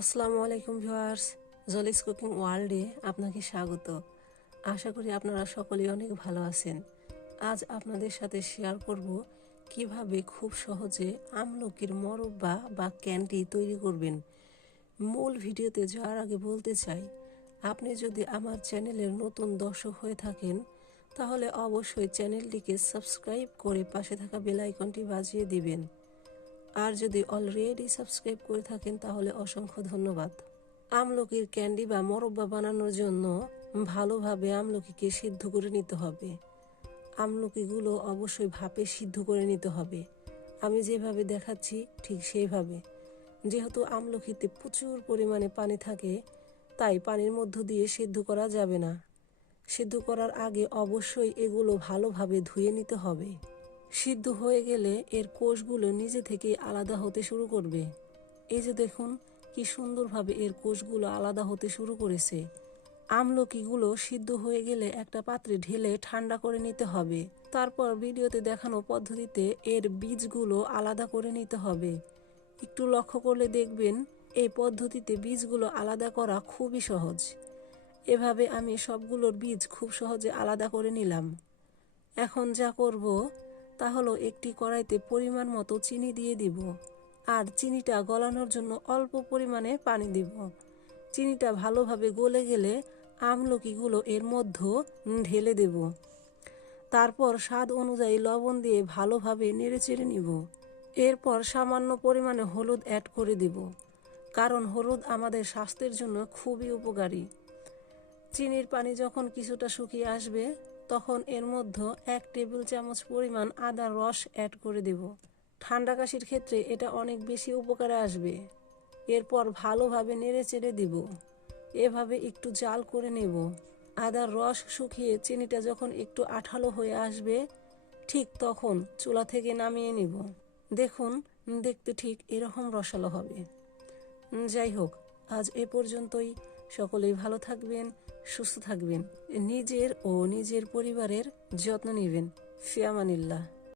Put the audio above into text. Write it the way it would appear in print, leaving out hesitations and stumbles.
আসসালামু আলাইকুম viewers, জলিস cooking ওয়ার্ল্ডে আপনাকে স্বাগত। আশা করি আপনারা সকলেই অনেক ভালো আছেন। আজ আপনাদের সাথে শেয়ার করব কিভাবে খুব সহজে আমলকির মোরব্বা বা ক্যান্ডি তৈরি করবেন। মূল ভিডিওতে যাওয়ার আগে বলতে চাই, আপনি যদি আমার চ্যানেলের নতুন দর্শক হয়ে থাকেন তাহলে অবশ্যই চ্যানেলটিকে সাবস্ক্রাইব করে পাশে থাকা বেল আইকনটি বাজিয়ে দিবেন। আর যদি অলরেডি সাবস্ক্রাইব করে থাকেন তাহলে অসংখ্য ধন্যবাদ। আমলকির ক্যান্ডি বা মোরব্বা বানানোর জন্য ভালোভাবে আমলকিকে সিদ্ধ করে নিতে হবে। আমলকিগুলো অবশ্যই ভাপে সিদ্ধ করে নিতে হবে। আমি যেভাবে দেখাচ্ছি ঠিক সেইভাবে। যেহেতু আমলকিতে প্রচুর পরিমাণে পানি থাকে, তাই পানির মধ্য দিয়ে সিদ্ধ করা যাবে না। সিদ্ধ করার আগে অবশ্যই এগুলো ভালোভাবে ধুয়ে নিতে হবে। সিদ্ধ হয়ে গেলে এর কোষগুলো নিজে থেকেই আলাদা হতে শুরু করবে। এই যে দেখুন কি সুন্দরভাবে এর কোষগুলো আলাদা হতে শুরু করেছে। আমলকিগুলো সিদ্ধ হয়ে গেলে একটা পাত্রে ঢেলে ঠান্ডা করে নিতে হবে। তারপর ভিডিওতে দেখানো পদ্ধতিতে এর বীজগুলো আলাদা করে নিতে হবে। একটু লক্ষ্য করলে দেখবেন এই পদ্ধতিতে বীজগুলো আলাদা করা খুবই সহজ। এভাবে আমি সবগুলোর বীজ খুব সহজে আলাদা করে নিলাম। এখন যা করব তা হলো একটি কড়াইতে পরিমাণ মতো চিনি দিয়ে দিব, আর চিনিটা গলানোর জন্য অল্প পরিমাণে পানি দিব। চিনিটা ভালোভাবে গলে গেলে আমলকিগুলো এর মধ্যে ঢেলে দেব। তারপর স্বাদ অনুযায়ী লবণ দিয়ে ভালোভাবে নেড়েচেড়ে নিব। এরপর সামান্য পরিমাণে হলুদ অ্যাড করে দেব, কারণ হলুদ আমাদের স্বাস্থ্যের জন্য খুবই উপকারী। চিনির পানি যখন কিছুটা শুকিয়ে আসবে তখন এর মধ্যে 1 টেবিল চামচ পরিমাণ আদার রস অ্যাড করে দেব। ঠান্ডা কাশির ক্ষেত্রে এটা অনেক বেশি উপকারে আসবে। এরপর ভালোভাবে নেড়ে চেড়ে দিব। এভাবে একটু জাল করে নেব। আদার রস শুকিয়ে চিনিটা যখন একটু আঠালো হয়ে আসবে ঠিক তখন চুলা থেকে নামিয়ে নিব। দেখুন দেখতে ঠিক এরকম রসালো হবে। যাই হোক, আজ এ পর্যন্তই। সকলেই ভালো থাকবেন, সুস্থ থাকবেন, নিজের ও নিজের পরিবারের যত্ন নেবেন। ফি আমানিল্লাহ।